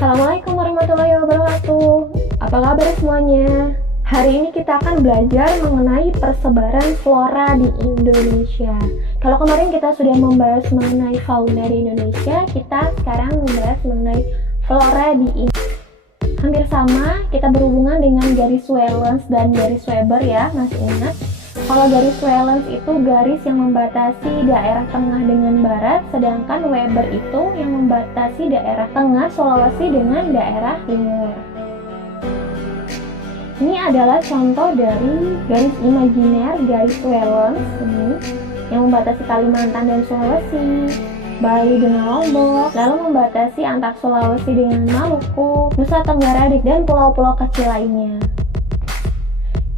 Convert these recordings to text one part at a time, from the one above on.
Assalamualaikum warahmatullahi wabarakatuh. Apa kabar semuanya? Hari ini kita akan belajar mengenai persebaran flora di Indonesia. Kalau kemarin kita sudah membahas mengenai fauna di Indonesia, kita sekarang membahas mengenai flora di Indonesia. Hampir sama, kita berhubungan dengan garis Wallace dan garis Weber ya, masih ingat? Kalau garis Wallace itu garis yang membatasi daerah tengah dengan barat, sedangkan Weber itu yang membatasi daerah tengah Sulawesi dengan daerah timur. Ini adalah contoh dari garis imajiner garis Wallace ini yang membatasi Kalimantan dan Sulawesi, Bali dengan Lombok, lalu membatasi antar Sulawesi dengan Maluku, Nusa Tenggara dan pulau-pulau kecil lainnya.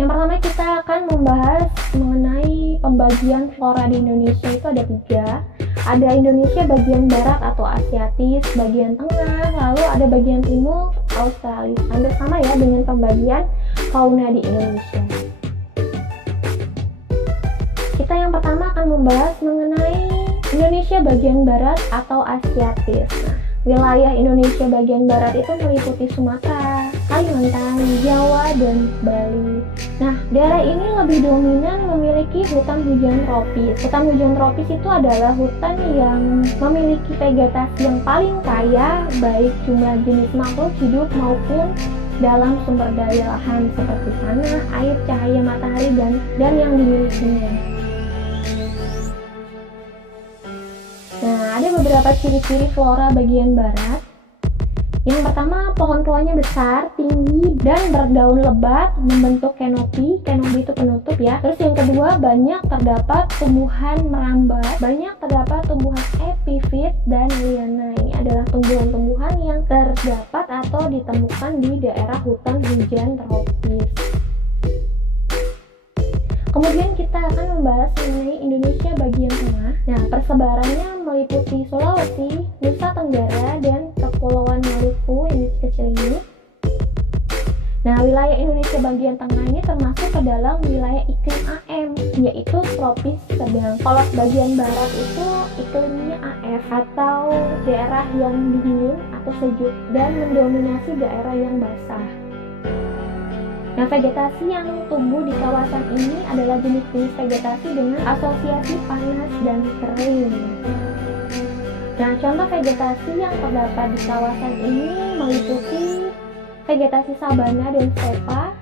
Yang pertama kita akan membahas mengenai pembagian flora di Indonesia itu ada 3. Ada Indonesia bagian barat atau Asiatis, bagian tengah, lalu ada bagian timur Australis. Hampir sama ya dengan pembagian fauna di Indonesia. Kita yang pertama akan membahas mengenai Indonesia bagian barat atau Asiatis. Nah, wilayah Indonesia bagian barat itu meliputi Sumatera, Kalimantan, Jawa, dan Bali. Nah, daerah ini lebih dominan memiliki hutan hujan tropis. Hutan hujan tropis itu adalah hutan yang memiliki vegetasi yang paling kaya, baik jumlah jenis makhluk hidup maupun dalam sumber daya lahan seperti tanah, air, cahaya matahari, dan yang dimilikinya. Nah, ada beberapa ciri-ciri flora bagian barat. Yang pertama, pohon-pohonnya besar, tinggi, dan berdaun lebat, membentuk kanopi. Kanopi itu penutup ya. Terus yang kedua, banyak terdapat tumbuhan merambat, banyak terdapat tumbuhan epifit dan liana. Ini adalah tumbuhan-tumbuhan yang terdapat atau ditemukan di daerah hutan hujan tropis. Kemudian kita akan membahas mengenai Indonesia bagian tengah. Nah, persebarannya meliputi Sulawesi, Nusa Tenggara, dan Kepulauan Maluku yang kecil ini. Nah, wilayah Indonesia bagian tengah ini termasuk ke dalam wilayah iklim AM, yaitu tropis sedang. Kalau bagian barat itu iklimnya AF atau daerah yang dingin atau sejuk dan mendominasi daerah yang basah. Nah, vegetasi yang tumbuh di kawasan ini adalah jenis-jenis vegetasi dengan asosiasi panas dan kering. Nah, contoh vegetasi yang terdapat di kawasan ini meliputi vegetasi sabana dan stepa.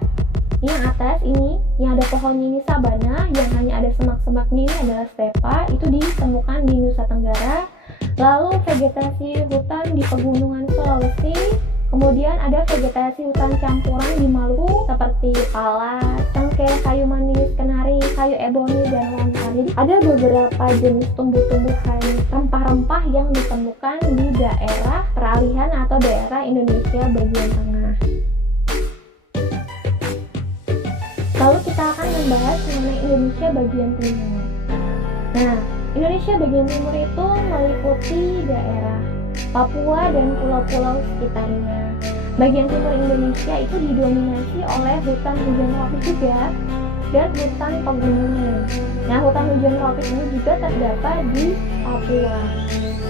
Yang atas ini, yang ada pohonnya ini sabana, yang hanya ada semak-semaknya ini adalah stepa, itu ditemukan di Nusa Tenggara. Lalu vegetasi hutan di pegunungan Sulawesi. Kemudian ada vegetasi hutan campuran di Maluku seperti pala, cengkeh, kayu manis, kenari, kayu eboni, dan lontar. Jadi ada beberapa jenis tumbuh-tumbuhan rempah-rempah yang ditemukan di daerah peralihan atau daerah Indonesia bagian tengah. Lalu kita akan membahas mengenai Indonesia bagian timur. Nah, Indonesia bagian timur itu meliputi daerah Papua dan pulau-pulau sekitarnya. Bagian timur Indonesia itu didominasi oleh hutan hujan tropis juga dan hutan pegunungan. Nah, hutan hujan tropis ini juga terdapat di Papua.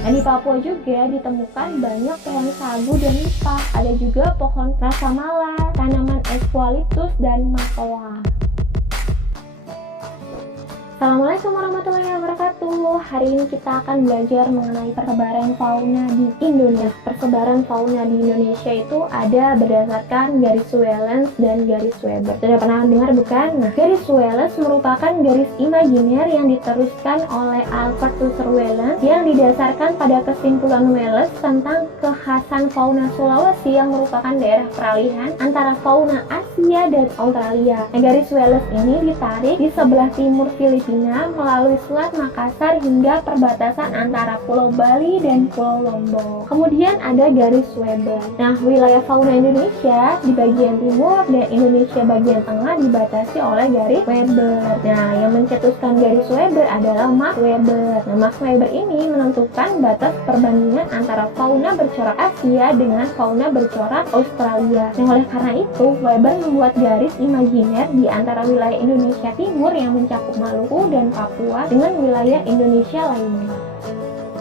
Nah, di Papua juga ditemukan banyak pohon sagu dan nipah. Ada juga pohon rasamala, tanaman eukaliptus, dan matoa. Assalamualaikum warahmatullahi wabarakatuh. Hari ini kita akan belajar mengenai persebaran fauna di Indonesia. Persebaran fauna di Indonesia itu ada berdasarkan garis Wallace dan garis Weber. Sudah pernah dengar bukan? Nah, garis Wallace merupakan garis imajiner yang diteruskan oleh Albert Russel Wallace yang didasarkan pada kesimpulan Wallace tentang kekhasan fauna Sulawesi yang merupakan daerah peralihan antara fauna Asia dan Australia. Nah, garis Wallace ini ditarik di sebelah timur Filipina melalui Selat Makassar hingga perbatasan antara Pulau Bali dan Pulau Lombok. Kemudian ada garis Weber. Nah, wilayah fauna Indonesia di bagian timur dan Indonesia bagian tengah dibatasi oleh garis Weber. Nah, yang mencetuskan garis Weber adalah Max Weber. Nah, Max Weber ini menentukan batas perbandingan antara fauna bercorak Asia dengan fauna bercorak Australia. Nah, oleh karena itu, Weber membuat garis imajiner di antara wilayah Indonesia Timur yang mencakup Maluku dan Papua dengan wilayah Indonesia lainnya.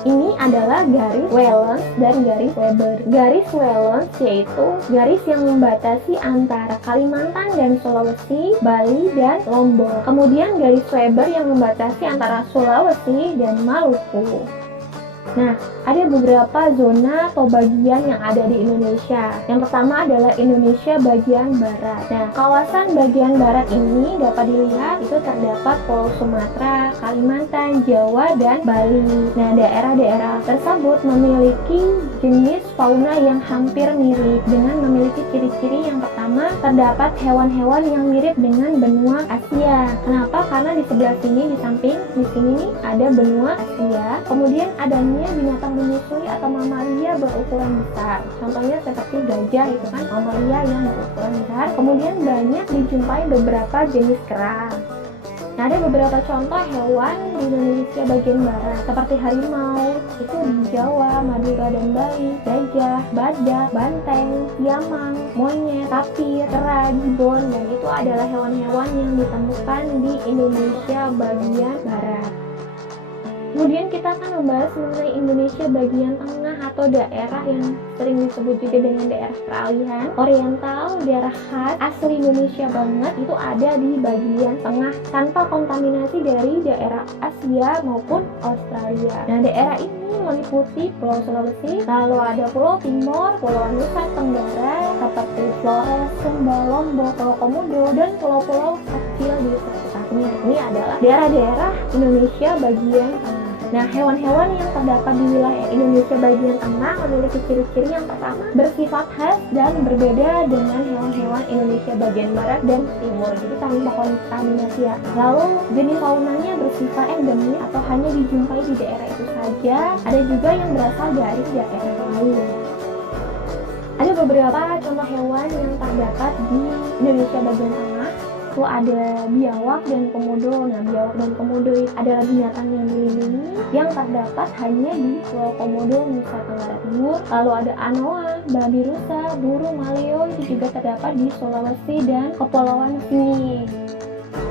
Ini adalah garis Wallace dan garis Weber. Garis Wallace yaitu garis yang membatasi antara Kalimantan dan Sulawesi, Bali, dan Lombok. Kemudian garis Weber yang membatasi antara Sulawesi dan Maluku. Nah, ada beberapa zona atau bagian yang ada di Indonesia. Yang pertama adalah Indonesia bagian barat. Nah, kawasan bagian barat ini dapat dilihat itu terdapat Pulau Sumatera, Kalimantan, Jawa, dan Bali. Nah, daerah-daerah tersebut memiliki jenis fauna yang hampir mirip dengan memiliki ciri-ciri yang pertama terdapat hewan-hewan yang mirip dengan benua Asia. Kenapa? Karena di sebelah sini, di samping di sini nih ada benua Asia. Kemudian adanya binatang menyusui atau mamalia berukuran besar. Contohnya seperti gajah, itu kan mamalia yang berukuran besar. Kemudian banyak dijumpai beberapa jenis kera. Nah, ada beberapa contoh hewan di Indonesia bagian barat seperti harimau, itu di Jawa, Madura, dan Bali, gajah, badak, banteng, siamang, monyet, tapir, kera, gibbon, dan itu adalah hewan-hewan yang ditemukan di Indonesia bagian barat. Kemudian kita akan membahas mengenai Indonesia bagian tengah atau daerah yang sering disebut juga dengan daerah peralihan oriental. Daerah khas asli Indonesia banget itu ada di bagian tengah tanpa kontaminasi dari daerah Asia maupun Australia. Nah, daerah ini meliputi Pulau Sulawesi, lalu ada Pulau Timor, Pulau Nusa Tenggara seperti Flores, Sumba, Lombok, Pulau Komodo, dan pulau-pulau kecil di sekitarnya. Ini adalah daerah-daerah Indonesia bagian tengah. Nah, hewan-hewan yang terdapat di wilayah Indonesia bagian tengah memiliki ciri-ciri yang pertama bersifat khas dan berbeda dengan hewan-hewan Indonesia bagian barat dan timur, jadi tanpa kontaminasi ya. Lalu jenis faunanya bersifat endemis atau hanya dijumpai di daerah itu saja. Ada juga yang berasal dari daerah lain. Ada beberapa contoh hewan yang terdapat di Indonesia bagian tengah. Itu ada biawak dan komodo. Nah, biawak dan komodo adalah binatang yang dilindungi yang terdapat hanya di Pulau Komodo, Nusa Tenggara Timur. Lalu ada anoa, babi rusa, burung maleo, itu juga terdapat di Sulawesi dan Kepulauan Sini.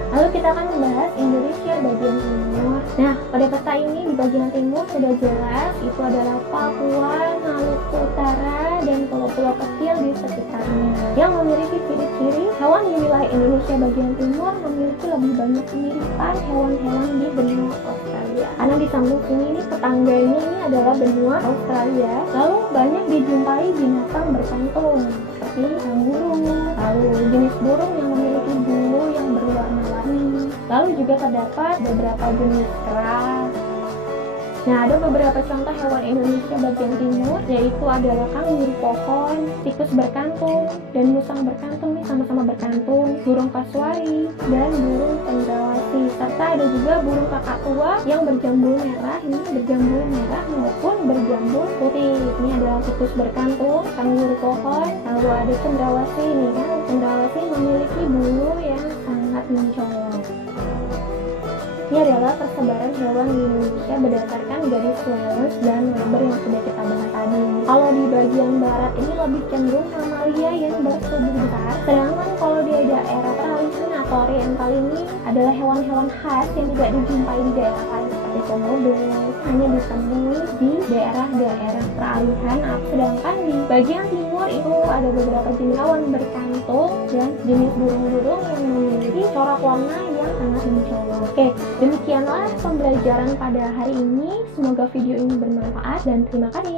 Lalu kita akan membahas Indonesia bagian timur. Nah, pada peta ini di bagian timur sudah jelas itu adalah Papua, Maluku Utara, dan pulau-pulau kecil di sekitarnya yang memiliki ciri-ciri hewan di wilayah Indonesia bagian timur memiliki lebih banyak kemiripan hewan-hewan di benua Australia. Karena di samping sini ini tetangganya ini adalah benua Australia. Lalu banyak dijumpai binatang berkantung seperti kanguru, lalu jenis burung yang memiliki bulu yang berwarna-warni. Lalu juga terdapat beberapa jenis kera. Nah, ada beberapa contoh hewan Indonesia bagian timur, yaitu adalah kanguru pohon, tikus berkantung, dan musang berkantung nih sama-sama berkantung, burung kasuari, dan burung cendrawasih. Serta ada juga burung kakak tua yang berjambul merah, ini berjambul merah maupun berjambul putih. Ini adalah tikus berkantung, kanguru pohon, lalu ada cendrawasih nih kan. Cendrawasih memiliki bulu yang sangat mencolok. Ini adalah persebaran hewan di Indonesia berdasarkan garis Wallace dan Weber yang sudah kita bahas tadi. Kalau di bagian barat ini lebih cenderung mamalia yang bertubuh besar, sedangkan kalau di daerah peralihan atau oriental ini adalah hewan-hewan khas yang tidak dijumpai di daerah lain seperti komodo, hanya ditemui di daerah-daerah peralihan. Sedangkan di bagian timur itu ada beberapa jenis hewan berkantung dan jenis burung-burung yang memiliki corak warna yang sangat mencolok. Oke, demikianlah pembelajaran pada hari ini. Semoga video ini bermanfaat dan terima kasih.